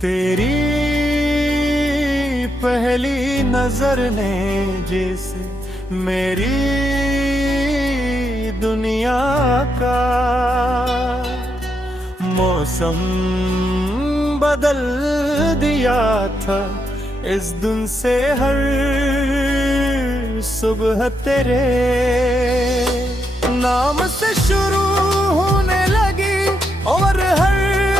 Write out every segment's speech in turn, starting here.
तेरी पहली नजर ने जैसे मेरी दुनिया का मौसम बदल दिया था। इस दिन से हर सुबह तेरे नाम से शुरू होने लगी और हर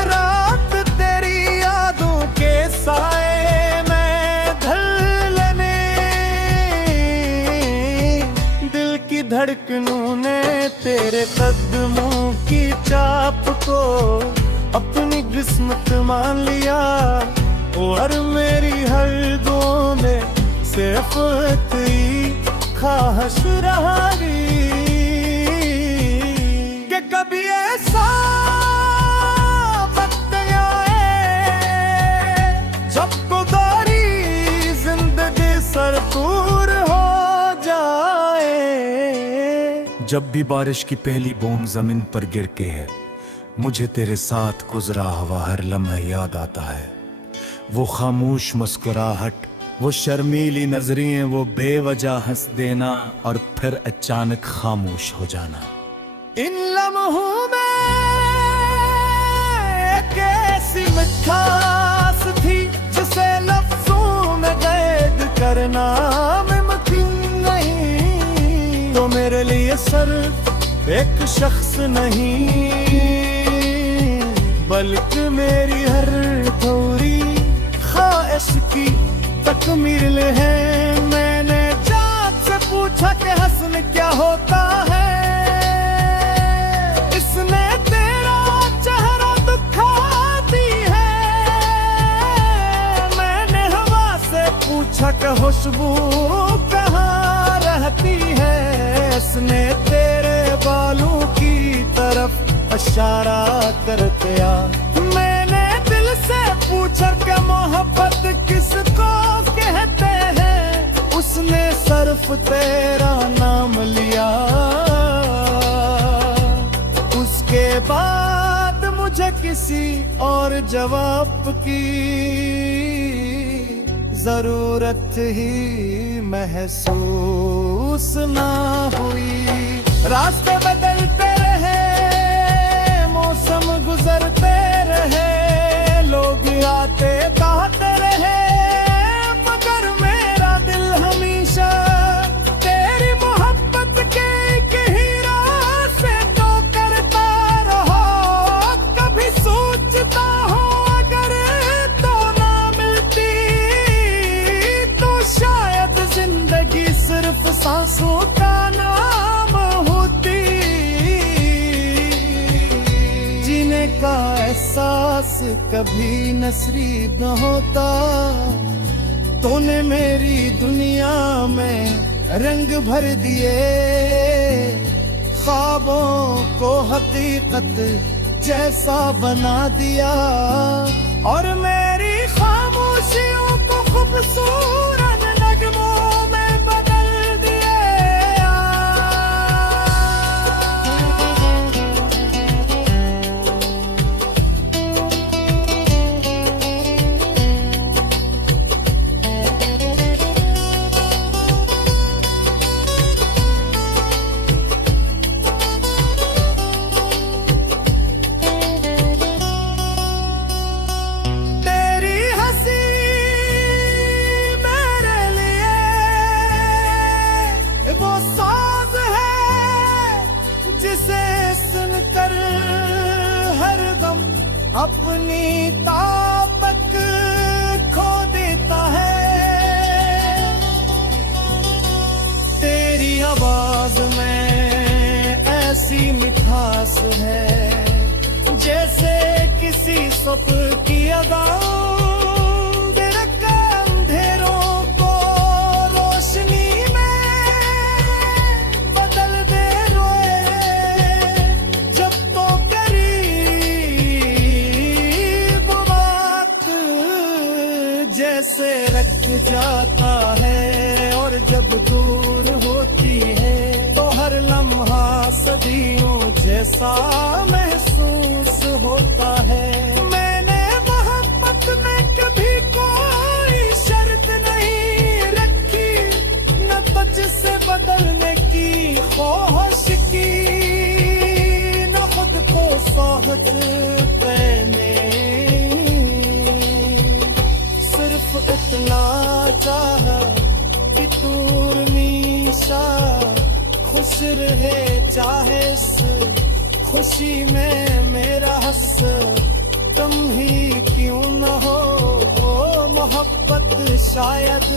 रात तेरी यादों के साए में ढल लेने। दिल की धड़कनों ने तेरे कदमों की चाप को अपनी किस्मत मान लिया और मेरी हर दुआ में सिर्फ तेरी ख्वाहिश रही कि कभी ऐसा वक्त आए जब गुजारी जिंदगी सरपूर हो जाए। जब भी बारिश की पहली बूंद जमीन पर गिर के है, मुझे तेरे साथ गुजरा हुआ हर लम्हा याद आता है। वो खामोश मुस्कुराहट, वो शर्मीली नजरें, वो बेवजह हंस देना और फिर अचानक खामोश हो जाना। इन लम्हों में एक ऐसी मिठास थी जिसे लफ्जों में कैद करना मुमकिन नहीं। तो मेरे लिए सिर्फ एक शख्स नहीं बल्कि मेरी हर थोड़ी ख्वाहिश की तकमील है। मैंने जान से पूछा कि हसन क्या होता है, इसने तेरा चेहरा दिखाती है। मैंने हवा से पूछा कि खुशबू कहाँ रहती है, इसने तेरे बालों की तरफ इशारा कर दिया। मैंने दिल से पूछा कि मोहब्बत किसको कहते हैं, उसने सिर्फ तेरा नाम लिया। उसके बाद मुझे किसी और जवाब की जरूरत ही महसूस ना हुई। रास्ते बदलते रहे, मौसम गुजरते रहे, लोग आते जाते रहे, मगर मेरा दिल हमेशा तेरी मोहब्बत के एक ही रास्ते तो करता रहा। कभी सोचता हूँ अगर तो ना मिलती तो शायद जिंदगी सिर्फ सांसों का नाम होती। जीने का एहसास कभी नसीब न होता, तूने मेरी दुनिया में रंग भर दिए। ख्वाबों को हकीकत जैसा बना दिया और मेरी खामोशियों को खूबसूरत नगमों में बदल दिया। अपनी ताकत खो देता है। तेरी आवाज में ऐसी मिठास है जैसे किसी सपने की अदा। अंधेरों को रोशनी में बदल दे रोए जब तो जैसे रख जाता है और जब दूर होती है तो हर लम्हा सदियों जैसा महसूस होता है। मैंने मोहब्बत में चाहे इस खुशी में मेरा हस तुम ही क्यों न हो, मोहब्बत शायद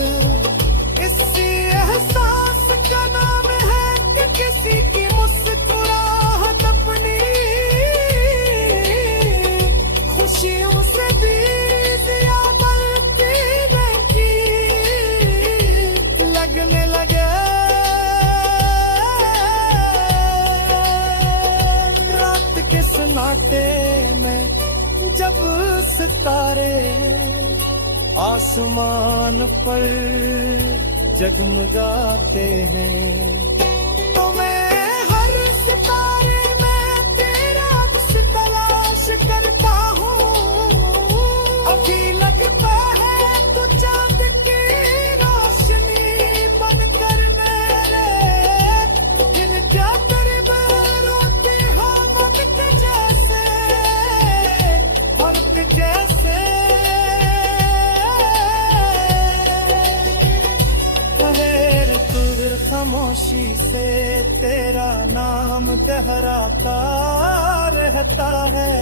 इसी एहसास का नाम है कि किसी की मुस्कुराहट अपनी खुशियों से भी ज्यादा जीने की लगने लगे। रात के सन्नाटे में जब सितारे आसमान पर जगमगाते हैं, तो मैं हर सितारे में तेरा अक्स तलाश करता हूँ। अभी लगता है तो चांद की रोशनी बनकर मेरे दिल क्या करीब रोते हो वक्त जैसे, वक्त जैसे खामोशी से तेरा नाम दोहराता रहता है,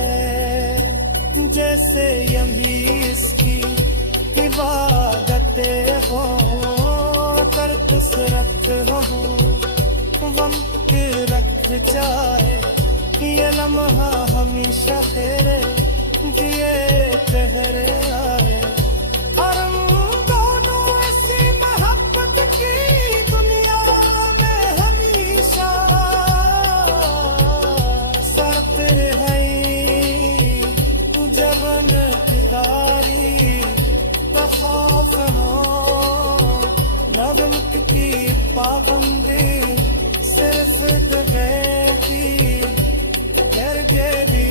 जैसे यही इसकी इबादतें हो, कर कसरत हो, वक्त रख जाए ये लम्हा हमेशा तेरे दिए चेहरे आए। और हम दोनों ऐसी मोहब्बत की दुनिया में हमेशा साथ है जवन खिदारी का खौफ हो, नमक की पाबंदी सिर्फ गए की घर गेली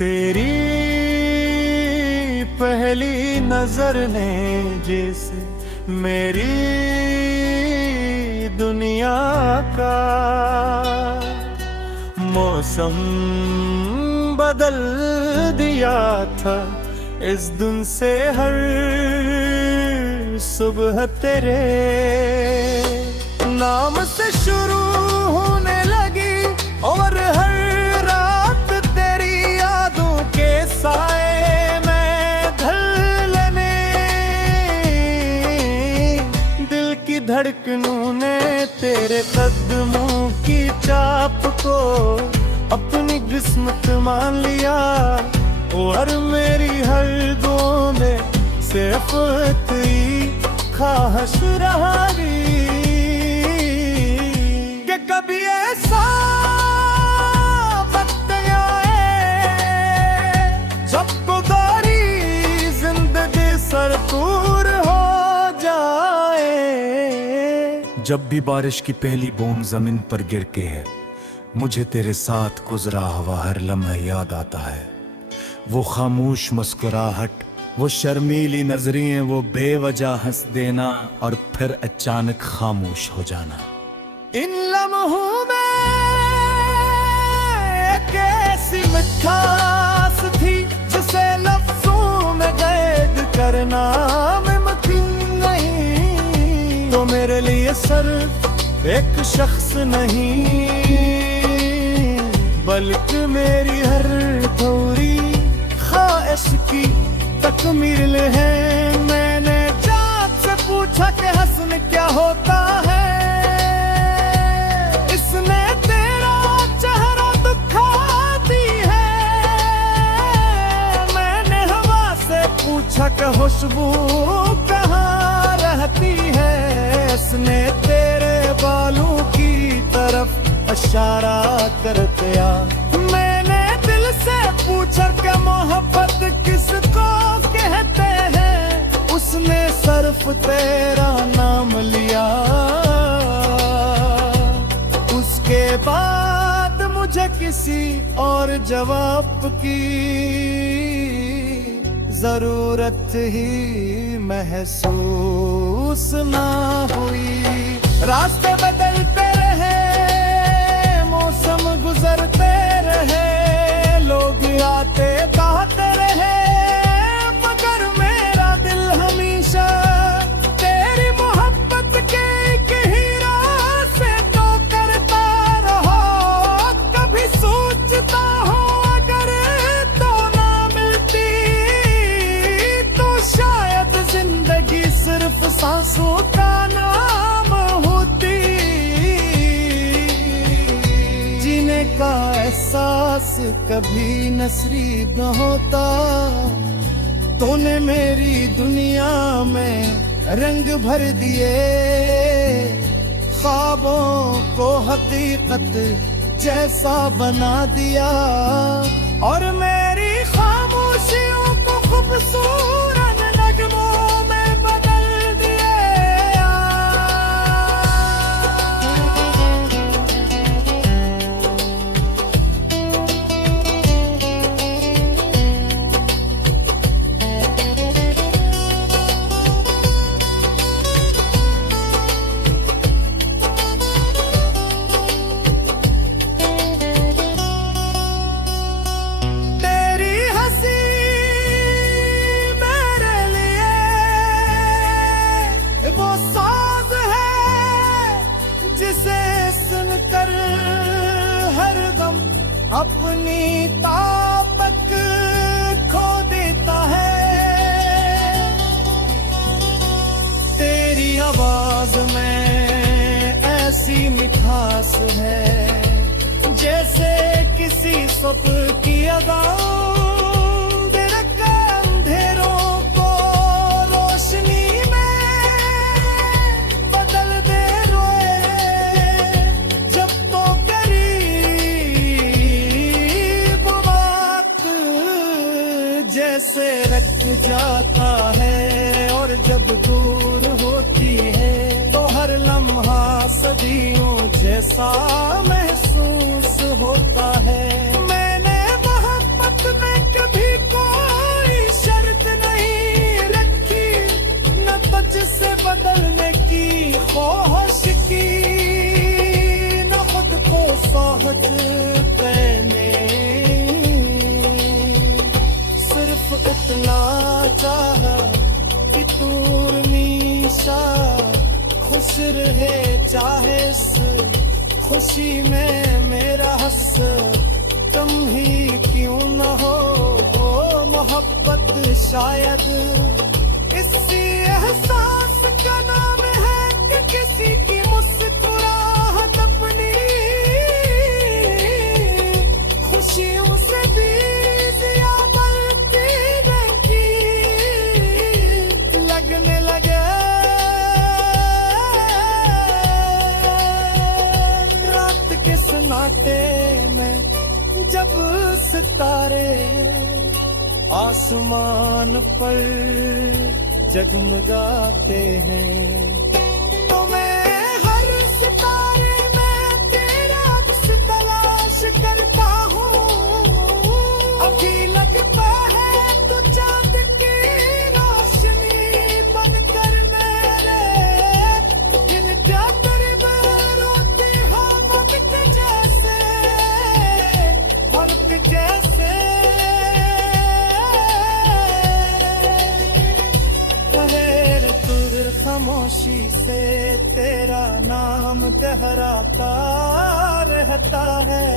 तेरी पहली नजर ने जैसे मेरी दुनिया का मौसम बदल दिया था। इस दिन से हर सुबह तेरे नाम से शुरू होने लगी और हर साए में ढल लेने दिल की धड़कनों ने तेरे कदमों की चाप को अपनी किस्मत मान लिया और मेरी हर दो में सिर्फ तेरी ख्वाहिश रही कि कभी ऐसा सरपूर हो जाए। जब भी बारिश की पहली बूंद जमीन पर गिर के है, मुझे तेरे साथ गुजरा हुआ हर लम्हा याद आता है। वो खामोश मुस्कुराहट, वो शर्मीली नजरें, वो बेवजह हंस देना और फिर अचानक खामोश हो जाना। इन लम्हों में एक ऐसी मिठास थी जिसे लफ्जों में कैद करना मुमकिन नहीं। तो मेरे लिए सिर्फ एक शख्स नहीं बल्कि मेरी हर थोड़ी ख्वाहिश की तकमील है। मैंने जान से पूछा कि हसन क्या होता है, इसने तेरा चेहरा दिखा दी है। मैंने हवा से पूछा कि खुशबू कहाँ रहती है, इसने तेरे बालों की तरफ इशारा कर दिया। मैंने दिल से पूछा कि मोहब्बत किसको कहते हैं, उसने सिर्फ तेरा नाम लिया। किसी और जवाब की जरूरत ही महसूस ना हुई। रास्ते बदलते रहे, मौसम गुजरते रहे, लोग आते कहते रहे, मगर मेरा दिल हमेशा तेरी मोहब्बत के एक ही रास्ते तो करता रहा। कभी सोचता हूँ अगर तो ना मिलती तो शायद जिंदगी सिर्फ सांसों का नाम होती। जीने का एहसास कभी नसीब न होता। तूने मेरी दुनिया में रंग भर दिए, ख्वाबों को हकीकत जैसा बना दिया, और मेरी खामोशियों को खूबसूरत नगमों में बदल दिया। तेरी हंसी मेरे लिए वो साज है जिसे सुनकर हर गम अपनी ताकत खो देता है। तेरी आवाज में ऐसी मिठास है जैसे किसी सुबह की अज़ान रख अंधेरों को रोशनी में बदल दे रोए। जब तो करीब वक्त जैसे रख जाता है, और जब दूर होती है तो हर लम्हा सदियों जैसा महसूस होता है। मैंने मोहब्बत में कभी कोई शर्त नहीं रखी, न तुझसे बदलने की ख्वाहिश की, न खुद को सोहत देने। सिर्फ इतना चाहा कि तू हमेशा खुश रहे, चाहे इस खुशी में मेरा हस तुम ही क्यों न हो। मोहब्बत शायद इसी एहसास का नाम है कि किसी की मुस्कुराहट अपनी खुशियों से भी ज्यादा की लगने लगे। सन्नाटे में जब सितारे आसमान पर जगमगाते हैं, तो मैं हर सितारे में तेरा अक्स तलाश करता हूँ। अभी लगता है तो चांद की रोशनी बनकर मेरे गिर क्या जैसे खामोशी से तेरा नाम दोहराता रहता है।